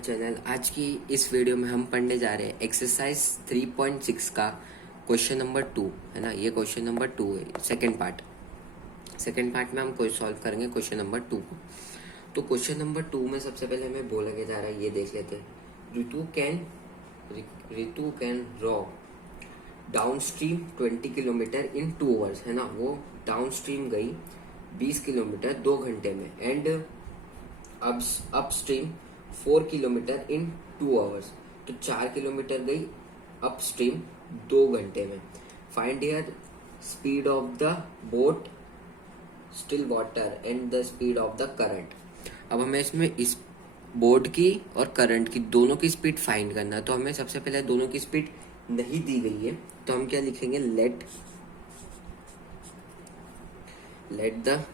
Channel. आज की इस वीडियो में हम पढ़ने जा रहे हैं एक्सरसाइज 3.6 का क्वेश्चन नंबर 2 है ना। ये क्वेश्चन नंबर 2 है, सेकंड पार्ट में हम कोई सॉल्व करेंगे क्वेश्चन नंबर 2 को। तो क्वेश्चन नंबर 2 में सबसे पहले हमें बोला गया जा रहा है, ये देख लेते हैं। Ritu can raw down stream 20 kilometre in 2 hours है ना। वो डाउन स्ट्रीम गई 20 किलोमीटर 2 घंटे में and up stream 4 kilometre in 2 hours. तो 4 किलोमीटर गई अप स्ट्रीम 2 घंटे में। Find here speed of the boat still water and the speed of the current. अब हमें इसमें इस बोट की और करंट की दोनों की स्पीड फाइंड करना है। तो हमें सबसे पहले दोनों की स्पीड नहीं दी गई है, तो हम क्या लिखेंगे, let the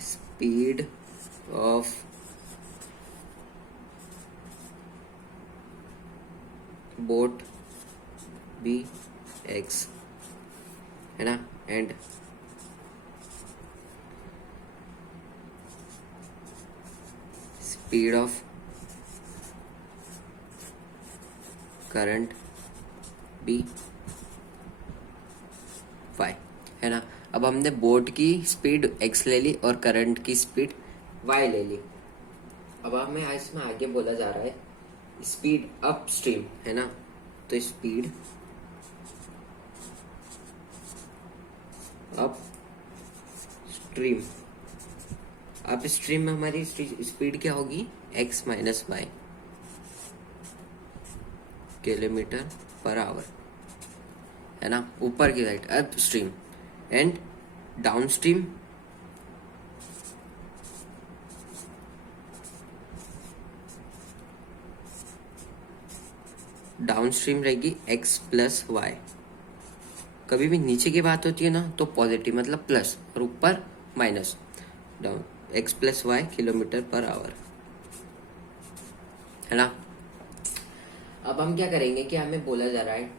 speed of boat be x है ना, and speed of current be y है ना। अब हमने बोट की स्पीड x ले ली और करंट की स्पीड y ले ली। अब हमें इसमें आगे बोला जा रहा है स्पीड अप स्ट्रीम है ना। तो स्पीड अप स्ट्रीम में हमारी स्पीड क्या होगी, x minus y kilometre per hour है ना, ऊपर की side upstream and downstream रहेगी x प्लस वाई। कभी भी नीचे की बात होती है ना तो पॉजिटिव मतलब प्लस और ऊपर minus, down x plus y kilometre per hour है ना। अब हम क्या करेंगे कि हमें बोला जा रहा है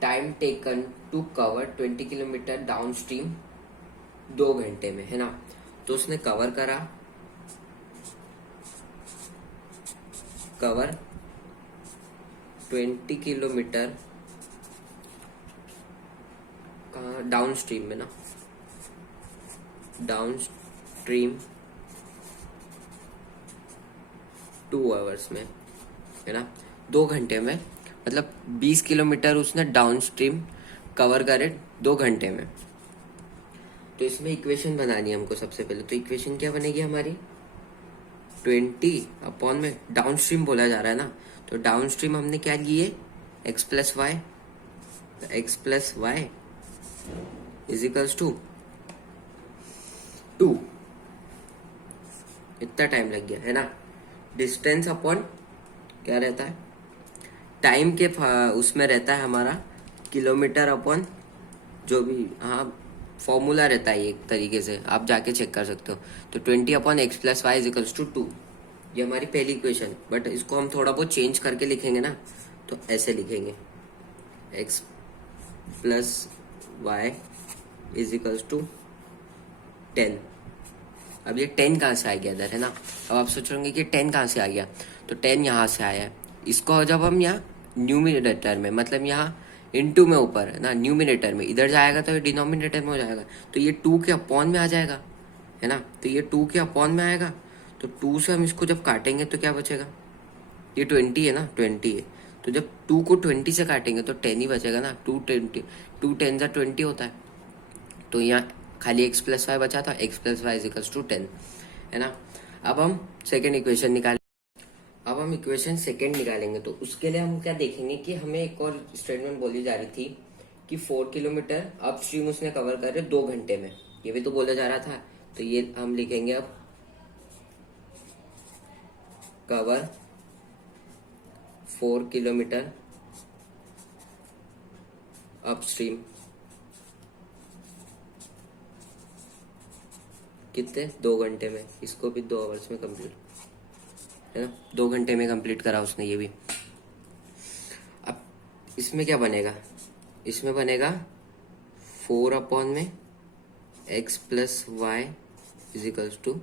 time taken to cover 20 kilometre downstream 2 घंटे में है ना। तो उसने कवर 20 किलोमीटर डाउन स्ट्रीम में ना, डाउन स्ट्रीम 2 आवर्स में है ना, 2 घंटे में। मतलब 20 किलोमीटर उसने डाउन स्ट्रीम कवर करे 2 घंटे में। तो इसमें इक्वेशन बनानी है हमको सबसे पहले। तो इक्वेशन क्या बनेगी हमारी, 20 अपॉन में डाउन स्ट्रीम बोला जा रहा है ना, तो डाउन स्ट्रीम हमने क्या लिए, x plus y, x plus y is equals to 2। इतना टाइम लग गया है ना। डिस्टेंस अपॉन क्या रहता है, टाइम के उसमें रहता है हमारा किलोमीटर अपॉन जो भी, हाँ फॉर्मूला रहता है एक तरीके से, आप जाके चेक कर सकते हो। तो 20 upon x plus y is equals to 2। ये हमारी पहली इक्वेशन। बट इसको हम थोड़ा बहुत चेंज करके लिखेंगे ना, तो ऐसे लिखेंगे x plus y is equals to 10। अब ये 10 कहाँ से आ गया इधर है ना। अब आप सोच रहे कि 10 कहाँ से आ गया, तो 10 यहाँ से आया है। इसको जब हम यहाँ न्यूमिनेटर में, मतलब यहाँ इनटू में ऊपर है ना, न्यूमिनेटर में इधर जाएगा तो ये डिनोमिनेटर में हो जाएगा। तो ये 2 के अपॉन में आ जाएगा है ना। तो ये 2 के अपॉन में आएगा, तो 2 से हम इसको जब काटेंगे तो क्या बचेगा, ये 20 है ना, 20 है। तो जब 2 को 20 से काटेंगे तो 10 ही बचेगा ना। 2 10 जा 20 होता है। तो यहाँ खाली x प्लस वाई बचा था, x plus y is equals to 10 है ना। अब हम सेकेंड इक्वेशन निकालेंगे। तो उसके लिए हम क्या देखेंगे कि हमें एक और स्टेटमेंट बोली जा रही थी कि 4 किलोमीटर अप स्ट्रीम उसने कवर कर रहे 2 घंटे में, ये भी तो बोला जा रहा था। तो ये हम लिखेंगे अब कवर 4 किलोमीटर अप स्ट्रीम कितने, 2 घंटे में। इसको भी 2 आवर्स में कंप्लीट है ना, 2 घंटे में कंप्लीट करा उसने ये भी। अब इसमें क्या बनेगा, इसमें बनेगा 4 अपॉन में x plus y is equals to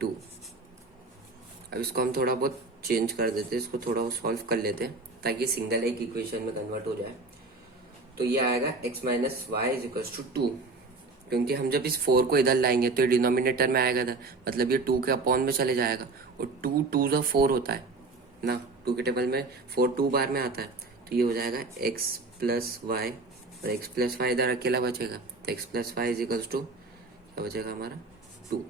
2 अब इसको हम थोड़ा बहुत चेंज कर देते हैं, इसको थोड़ा सॉल्व कर लेते हैं ताकि सिंगल एक इक्वेशन में कन्वर्ट हो जाए। तो ये आएगा x minus y is equal to 2, क्योंकि हम जब इस 4 को इधर लाएंगे तो ये डिनोमिनेटर में आएगा इधर, मतलब ये 2 के अपॉन में चले जाएगा, और 2 2 जो 4 होता है ना, 2 के टेबल में 4 2 बार में आता है, तो ये हो जाएगा x प्लस वाई, और x प्लस वाई इधर अकेला बचेगा, तो x plus y is equal to क्या बचेगा हमारा 2।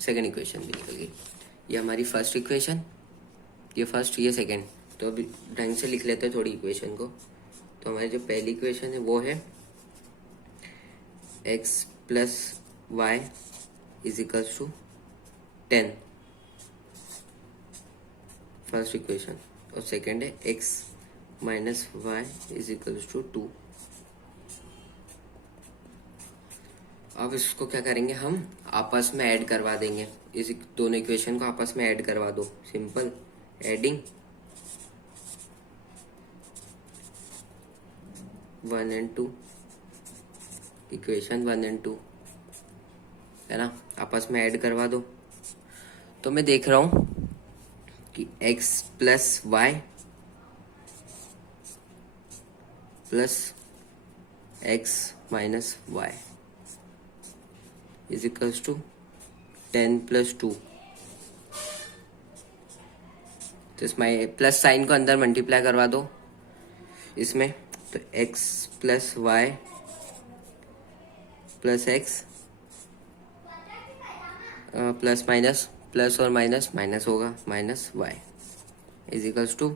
सेकेंड इक्वेशन भी निकल गई। ये हमारी फर्स्ट इक्वेशन, ये फर्स्ट, ये सेकेंड। तो अभी ढंग से लिख लेते हैं थोड़ी इक्वेशन को। तो हमारी जो पहली इक्वेशन है वो है x plus y is equals to 10, first equation. और सेकेंड है x minus y is equals to 2। अब इसको क्या करेंगे, हम आपस में ऐड करवा देंगे, इस दोनों इक्वेशन को आपस में ऐड करवा दो, simple adding 1 and 2, equation 1 and 2 है ना, आपस में ऐड करवा दो। तो मैं देख रहा हूं कि x plus y plus x minus y is equals to 10 plus 2। तो इसमें प्लस साइन को अंदर मल्टीप्लाई करवा दो इसमें, तो x plus y plus x plus minus, plus और माइनस माइनस होगा, minus y is equals to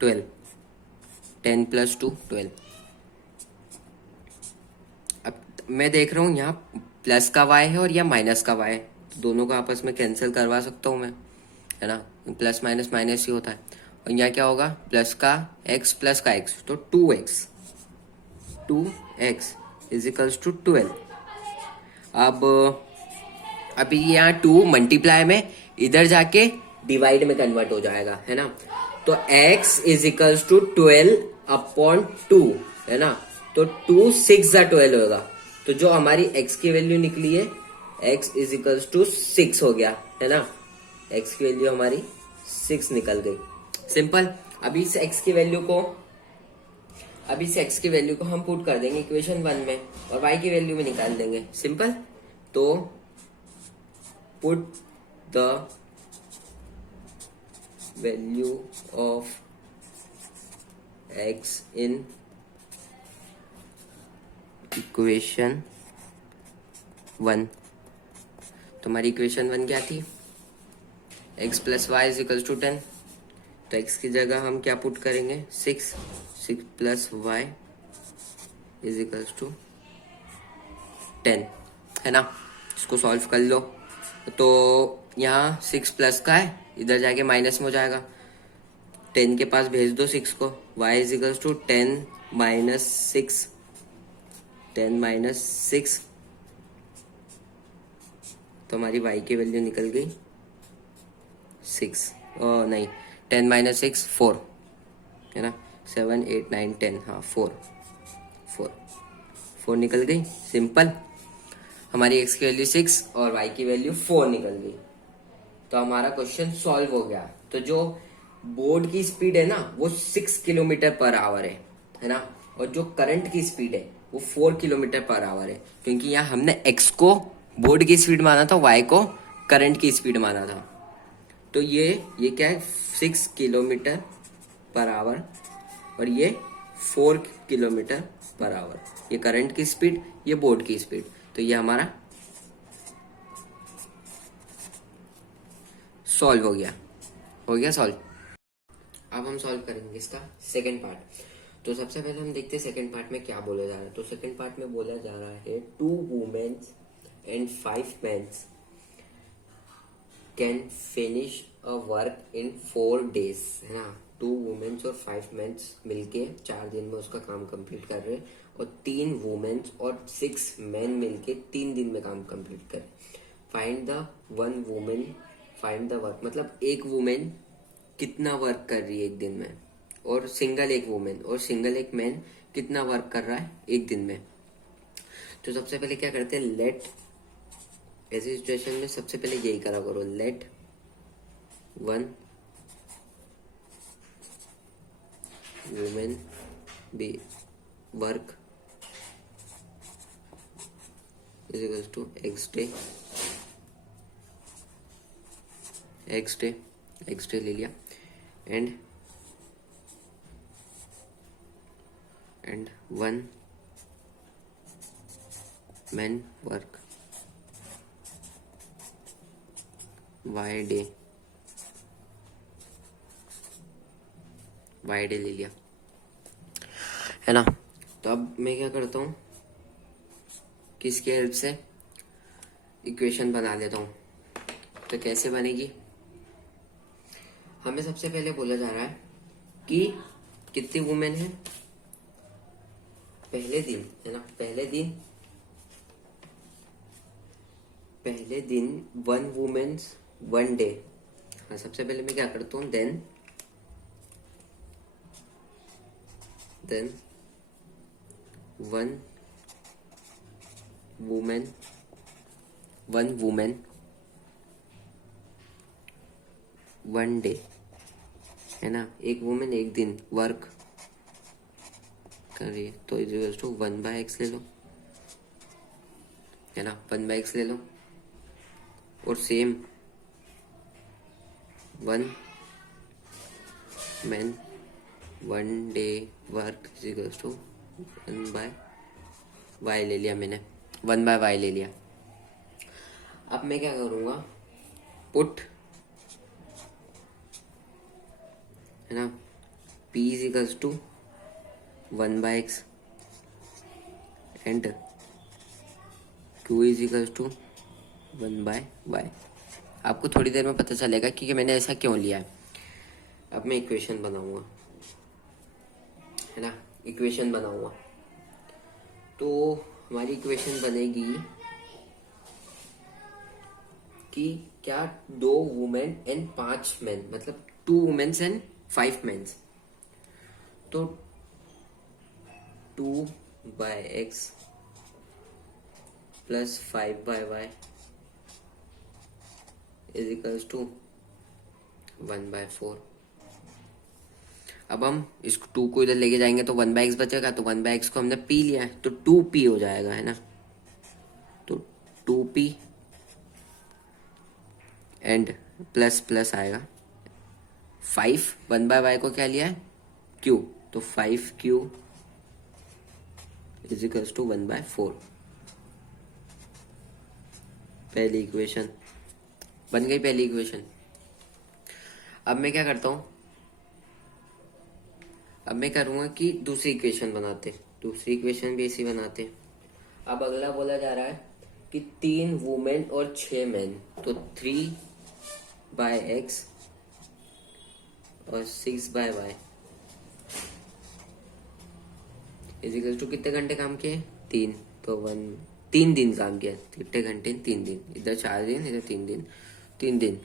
12, 10 plus 2 12। अब मैं देख रहा हूँ यहाँ प्लस का वाई है और या माइनस का वाई है, तो दोनों को आपस में कैंसिल करवा सकता हूँ मैं, है ना, प्लस माइनस माइनस ही होता है। और यहाँ क्या होगा, प्लस का x प्लस का x, तो 2x इज इक्वल्स टू 12। अब अभी यहाँ 2 मल्टीप्लाई में इधर जाके डिवाइड में कन्वर्ट हो जाएगा, है ना, तो x is equals to 12 upon 2, है ना, तो 2 6 जा 12 होगा, तो जो हमारी x की वैल्यू निकली है x इज इक्वल्स टू 6 हो गया, है ना, x की वैल्यू हमारी 6 निकल गई, सिंपल। अभी इस x की वैल्यू को हम पुट कर देंगे इक्वेशन 1 में और y की वैल्यू में निकाल देंगे, सिंपल। तो put the value of x in equation 1। तो हमारी इक्वेशन 1 क्या थी, x plus y is equal to 10, तो x की जगह हम क्या पुट करेंगे 6 plus y is equal to 10, है ना। इसको सॉल्व कर लो, तो यहाँ 6 प्लस का है, इधर जाके माइनस में हो जाएगा, 10 के पास भेज दो 6 को, y is equal to 10 minus 6, 10 minus 6, तो हमारी y की वैल्यू निकल गई 6, नहीं 10 माइनस 6 4, है ना, 7 8 9 10, हाँ 4 निकल गई, सिंपल। हमारी x की वैल्यू 6 और y की वैल्यू 4 निकल गई, तो हमारा क्वेश्चन सॉल्व हो गया। तो जो बोर्ड की स्पीड है ना वो 6 किलोमीटर पर आवर है ना, और जो करंट की स्पीड है वो 4 किलोमीटर पर आवर है, क्योंकि यहाँ हमने x को बोर्ड की स्पीड माना था, y को करंट की स्पीड माना था। तो ये क्या है 6 किलोमीटर पर आवर और ये 4 किलोमीटर पर आवर, ये करंट की स्पीड, ये बोर्ड की स्पीड, तो ये हमारा सॉल्व हो गया सॉल्व। अब हम सॉल्व करेंगे इसका सेकंड पार्ट। तो सबसे पहले हम देखते हैं सेकंड पार्ट में क्या बोला जा रहा है। तो सेकंड पार्ट में बोला जा रहा है 2 women's and 5 men's can finish a work in 4 days, है ना। 2 वुमेन्स और 5 मेन्स मिलके 4 दिन में उसका काम कंप्लीट कर रहे हैं, और 3 वुमेन्स और 6 मेन मिलके 3 दिन में काम कंप्लीट कर रहे हैं। Find the one women, find the work, मतलब एक वुमेन कितना वर्क कर रही है एक दिन में, और सिंगल एक वुमेन और सिंगल एक मैन कितना वर्क कर रहा है एक दिन में। तो सबसे पहले क्या करते हैं, लेट, ऐसी सिचुएशन में सबसे पहले यही करा करो, let one women be work is equals to x day ले लिया and one man work y day ले लिया, है ना। तो अब मैं क्या करता हूँ, किसके हेल्प से इक्वेशन बना लेता हूँ। तो कैसे बनेगी, हमें सबसे पहले बोला जा रहा है कि कितनी वुमेन है पहले दिन, है ना। पहले दिन वन वुमेन्स वन डे। हाँ, सबसे पहले मैं क्या करता हूँ, then one women one day, है ना। एक वुमेन एक दिन वर्क कर रही है, तो इज इक्वल्स टू 1/x ले लो, है ना। 1/x ले लो और same one man one day work is equals to 1/y ले लिया मैंने, 1/y ले लिया। अब मैं क्या करूँगा, पुट, है ना, p is equals to 1/x and q is equals to 1/y। आपको थोड़ी देर में पता चलेगा कि मैंने ऐसा क्यों लिया है। अब मैं इक्वेशन बनाऊंगा, है ना, इक्वेशन बनाऊंगा। तो हमारी इक्वेशन बनेगी कि क्या 2 वुमेन एंड 5 मेन, मतलब 2 वुमेन्स एंड 5 मेन्स। तो 2/x plus 5/y is equals to 1/4। अब हम इस 2 को इधर लेके जाएंगे तो 1/x बचेगा, तो 1/x को हमने p लिया है तो 2p हो जाएगा, है ना। तो 2p एंड प्लस प्लस आएगा 5, 1/y को क्या लिया है, q, तो 5q इज इक्वल्स टू 1/4। पहली इक्वेशन बन गई, पहली इक्वेशन। अब मैं क्या करता हूं, अब मैं करूंगा कि दूसरी इक्वेशन बनाते, दूसरी इक्वेशन भी ऐसी बनाते। अब अगला बोला जा रहा है कि 3 वुमेन और 6 मेन, तो 3/x और 6/y इज इक्वल टू कितने घंटे काम किए, 3, तो 3 दिन काम किया। कितने घंटे, 3 दिन, इधर 4 दिन इधर 3 दिन, 3 दिन।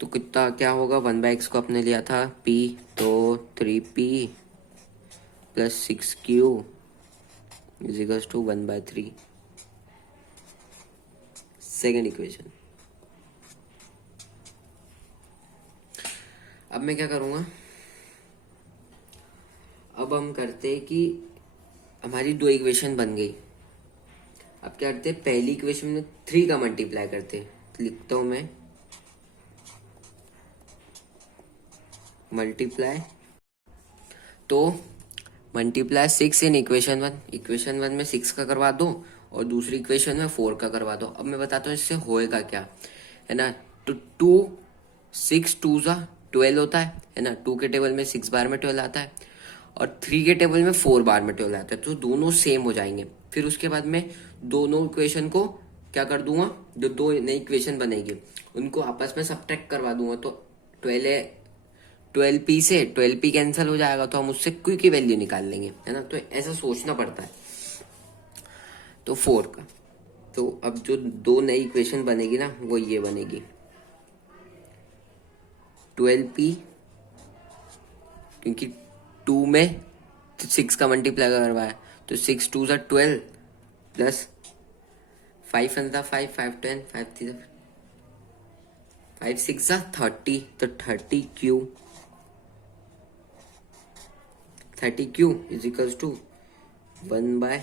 तो कितना क्या होगा, 1/x को अपने लिया था p, तो 3p plus 6q is equal to 1/3। Second equation. अब मैं क्या करूंगा, अब हम करते कि हमारी 2 इक्वेशन बन गई। अब क्या करते, पहली इक्वेशन में 3 का मल्टीप्लाई करते। लिखता हूं मैं, मल्टीप्लाई, तो मल्टीप्लाई 6 इन इक्वेशन 1। इक्वेशन 1 में 6 का करवा दो और दूसरी इक्वेशन में 4 का करवा दो। अब मैं बताता हूँ इससे होएगा क्या, है ना। तो 6 2 12 होता है ना। 2 के टेबल में 6 बार में 12 आता है और 3 के टेबल में 4 बार में 12 आता है, तो दोनों सेम हो जाएंगे। फिर उसके बाद में दोनों इक्वेशन को क्या कर दूंगा, जो 2 नई इक्वेशन बनेगी उनको आपस में सब्ट्रैक्ट करवा दूंगा। तो 12p से 12p कैंसिल हो जाएगा, तो हम उससे q की वैल्यू निकाल लेंगे, है ना। तो ऐसा सोचना पड़ता है। तो 4 का, तो अब जो 2 नई इक्वेशन बनेगी ना, वो ये बनेगी 12p, क्योंकि 2 में 6 का मल्टीप्लाई करवाया, तो 6 2 12 प्लस 5 5 5 10 5 3 फाइव सिक्स 30, तो 30 क्यू इज इक्वल्स टू 1/,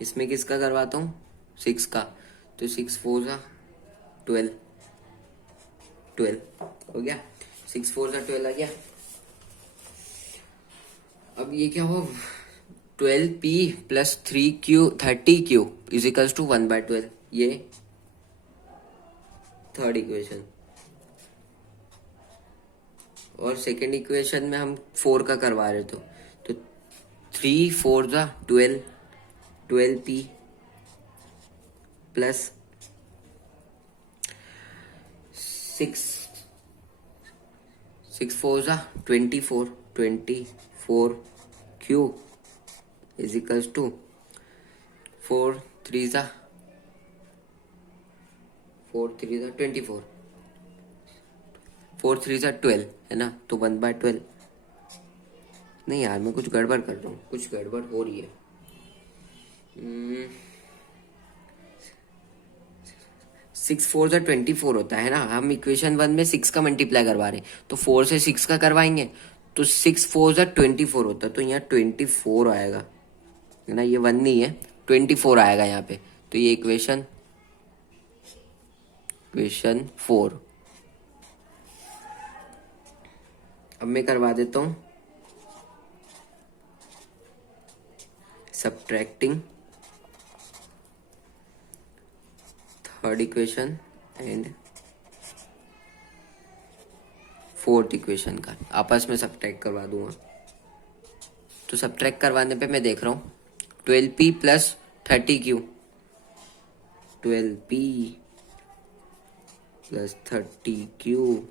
इसमें किसका करवाता हूँ, 6 का, तो 6 4 12, 12 हो गया, 6 4 12 आ गया। अब ये क्या हुआ, 12p plus 3q 30q is equals to 1/12, ये थर्ड इक्वेशन। और सेकेंड इक्वेशन में हम 4 का करवा रहे थे, तो 3 4 12, 12p plus 6 4 24, 24q is equals to 4 3 24, 4 3 12 है ना, तो 1/12। नहीं यार, मैं कुछ गड़बड़ कर रहा हूँ, कुछ गड़बड़ हो रही है। 6 4 24 होता है ना, हम इक्वेशन 1 में 6 का मल्टीप्लाई करवा रहे हैं, तो 4 से 6 का करवाएंगे, तो 6 4 24 होता है, तो यहाँ 24 आएगा, है ना, ये 1 नहीं है, 24 आएगा यहाँ पे, तो ये इक्वेशन 4। अब मैं करवा देता हूँ subtracting third equation and fourth equation का आपस में सब्ट्रैक्ट करवा दूंगा। तो सब्ट्रैक्ट करवाने पे मैं देख रहा हूँ 12p plus 30q, 12p plus 30q,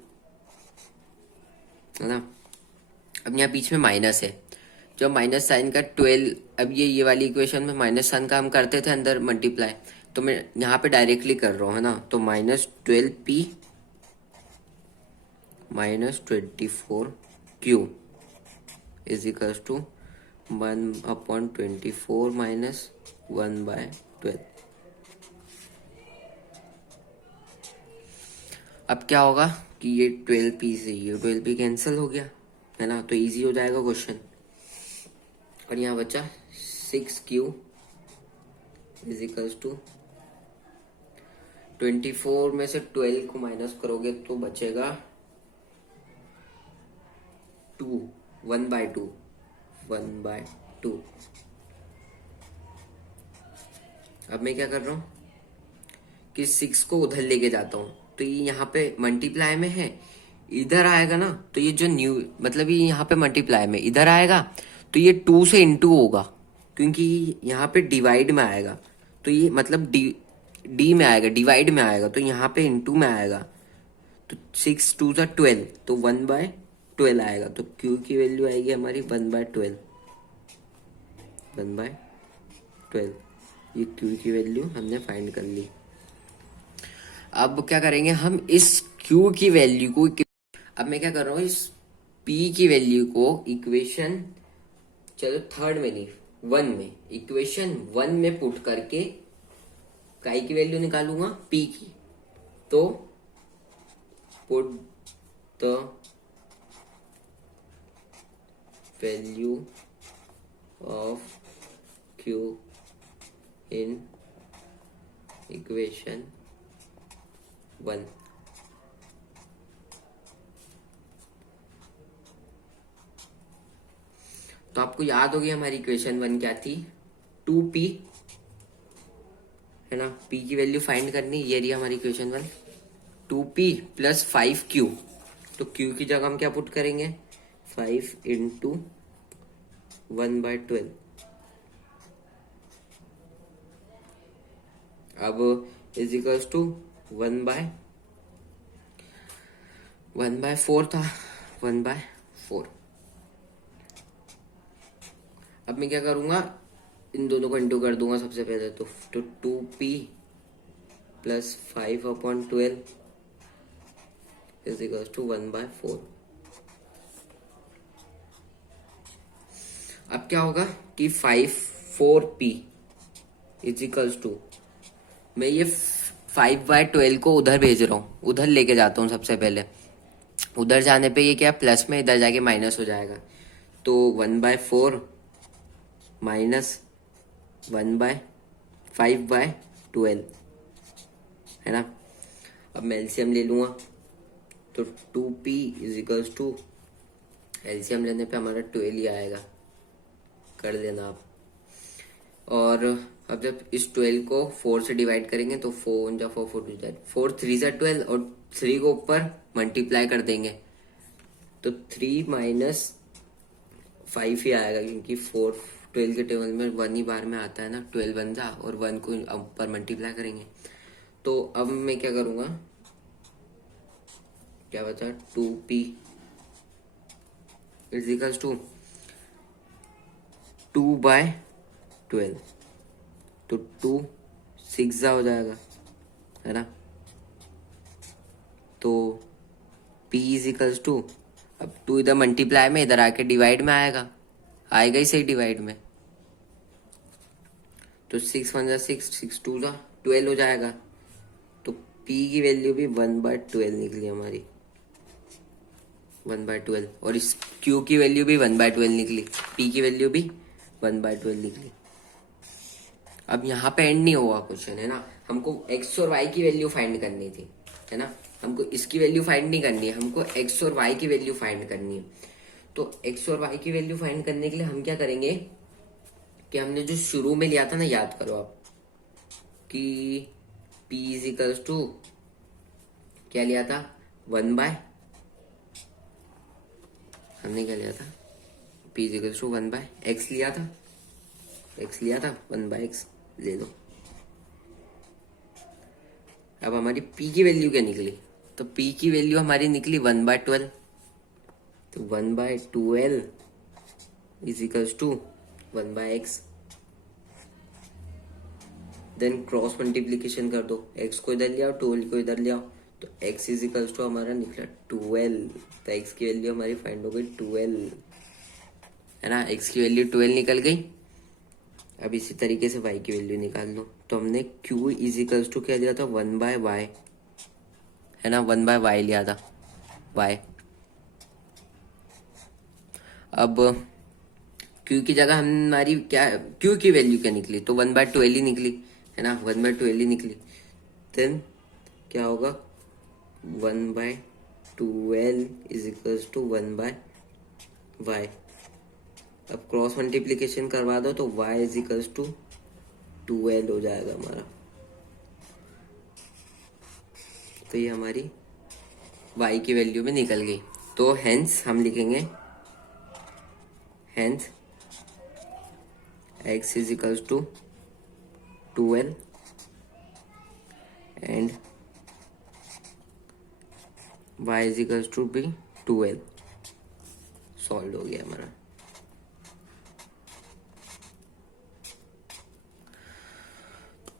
है ना। अब यहाँ बीच में माइनस है, जब माइनस साइन का 12, अब ये वाली इक्वेशन में माइनस साइन का हम करते थे अंदर मल्टीप्लाई, तो मैं यहाँ पे डायरेक्टली कर रहा हूँ, है ना, तो -12p -24q is equals to 1/24 minus 1/12। अब क्या होगा कि ये 12p से ये 12p कैंसिल हो गया, है ना, तो इजी हो जाएगा क्वेश्चन। और यहाँ बचा 6q इज इक्वल्स टू 24 में से 12 को माइनस करोगे तो बचेगा 2, 1/2, 1/2। अब मैं क्या कर रहा हूँ कि 6 को उधर लेके जाता हूँ, तो ये यहाँ पे मल्टीप्लाई में है, इधर आएगा ना, तो ये जो न्यू मतलब ये यहाँ पे मल्टीप्लाई में इधर आएगा, तो ये 2 से इंटू होगा, क्योंकि यहाँ पे डिवाइड में आएगा, तो ये मतलब डी में आएगा, डिवाइड में आएगा, तो यहाँ पे इंटू में आएगा, तो 6 2 12, तो 1/12 आएगा, तो क्यू की वैल्यू आएगी हमारी 1/12, 1/12। ये क्यू की वैल्यू हमने फाइंड कर ली। अब क्या करेंगे हम इस Q की वैल्यू को, अब मैं क्या कर रहा हूँ, इस P की वैल्यू को इक्वेशन, चलो थर्ड में नहीं 1 में, इक्वेशन 1 में पुट करके काई की वैल्यू निकालूंगा P की, तो put the value of Q in equation 1। तो आपको याद होगी हमारी इक्वेशन 1 क्या थी, 2p, है ना, p की वैल्यू फाइंड करनी, ये रही हमारी इक्वेशन 1, 2p प्लस 5q, तो q की जगह हम क्या पुट करेंगे, 5 इंटू 1/12। अब इज इक्वल्स टू 1/4 था, 1/4। अब मैं क्या करूंगा, इन दोनों को इंटू कर दूंगा सबसे पहले, तो 2p plus 5/12 is equals to 1/4। अब क्या होगा कि 4p इज इक्वल्स टू, मैं ये 5/12 को उधर भेज रहा हूँ, उधर लेके जाता हूँ सबसे पहले। उधर जाने पे ये क्या प्लस में, इधर जाके माइनस हो जाएगा। तो 1/4 माइनस 1/5/12 है ना। अब मैं एलसीएम ले लूँगा, तो 2p is equals to, LCM लेने पे हमारा 12 ही आएगा, कर देना आप। और अब जब इस 12 को 4 से डिवाइड करेंगे तो 4 जा 4 4 4 3 जा 12, और 3 को ऊपर मल्टीप्लाई कर देंगे तो 3 माइनस 5 ही आएगा, क्योंकि 4 12 के टेबल में 1 ही बार में आता है ना, 12 बन जा, और 1 को ऊपर मल्टीप्लाई करेंगे। तो अब मैं क्या करूँगा, क्या बचा, 2p इज इक्वल्स टू 2/12, तो 2 6 जा हो जाएगा, है ना। तो p इज इक्वल्स टू, अब 2 इधर मल्टीप्लाई में, इधर आके डिवाइड में आएगा, आएगा ही सही डिवाइड में। तो 6 1 जा 6, 6 2 जा 12 हो जाएगा। तो p की वैल्यू भी 1/12 निकली हमारी, 1/12, और इस q की वैल्यू भी 1/12 निकली, p की वैल्यू भी 1/12 निकली। अब यहाँ पे एंड नहीं हुआ क्वेश्चन, है ना। हमको x और y की वैल्यू फाइंड करनी थी, है ना। हमको इसकी वैल्यू फाइंड नहीं करनी है, हमको x और y की वैल्यू फाइंड करनी है। तो x और y की वैल्यू फाइंड करने के लिए हम क्या करेंगे कि हमने जो शुरू में लिया था ना, याद करो आप, कि p इज इक्वल्स टू क्या लिया था, हमने क्या लिया था, p is equals to 1/x लिया था, 1/x ले लो। अब हमारी p की वैल्यू क्या निकली, तो p की वैल्यू हमारी निकली 1/12, तो 1/12 is equals to 1/x। Then cross multiplication कर दो, x को इधर ले आओ, 12 को इधर ले आओ, तो x इज इक्वल्स टू हमारा निकला 12, तो x की वैल्यू हमारी फाइंड हो गई 12, है ना। x की वैल्यू 12 निकल गई। अब इसी तरीके से y की वैल्यू निकाल लो। तो हमने q इज इक्वल्स टू क्या लिया था, 1/y, है ना, 1/y लिया था, y। अब q की जगह हमारी क्या, q की वैल्यू क्या निकली, तो 1/12 ही निकली, है ना, 1/12 ही निकली। देन क्या होगा, 1/12 इज इक्वल्स टू 1/y। अब क्रॉस मल्टीप्लीकेशन करवा दो तो y इज इक्वल्स टू 12 हो जाएगा हमारा। तो ये हमारी y की वैल्यू में निकल गई। तो हेंस हम लिखेंगे, hence x is equals to 12 and y is equals to भी 12। सॉल्व हो गया हमारा।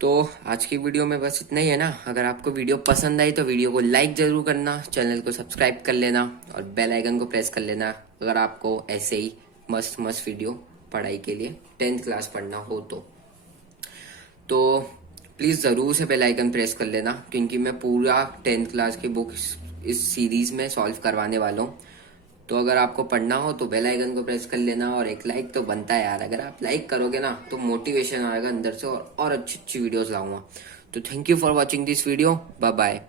तो आज की वीडियो में बस इतना ही, है ना। अगर आपको वीडियो पसंद आई तो वीडियो को लाइक जरूर करना, चैनल को सब्सक्राइब कर लेना और बेल आइकन को प्रेस कर लेना, अगर आपको ऐसे ही मस्त मस्त वीडियो पढ़ाई के लिए 10th क्लास पढ़ना हो तो प्लीज़ ज़रूर से बेल आइकन प्रेस कर लेना, क्योंकि मैं पूरा 10th क्लास की बुक इस सीरीज़ में सॉल्व करवाने वाला हूँ। तो अगर आपको पढ़ना हो तो बेल आइकन को प्रेस कर लेना, और एक लाइक तो बनता है यार। अगर आप लाइक करोगे ना तो मोटिवेशन आएगा अंदर से, और अच्छी अच्छी वीडियोस लाऊंगा। तो thank you for watching this video, bye bye.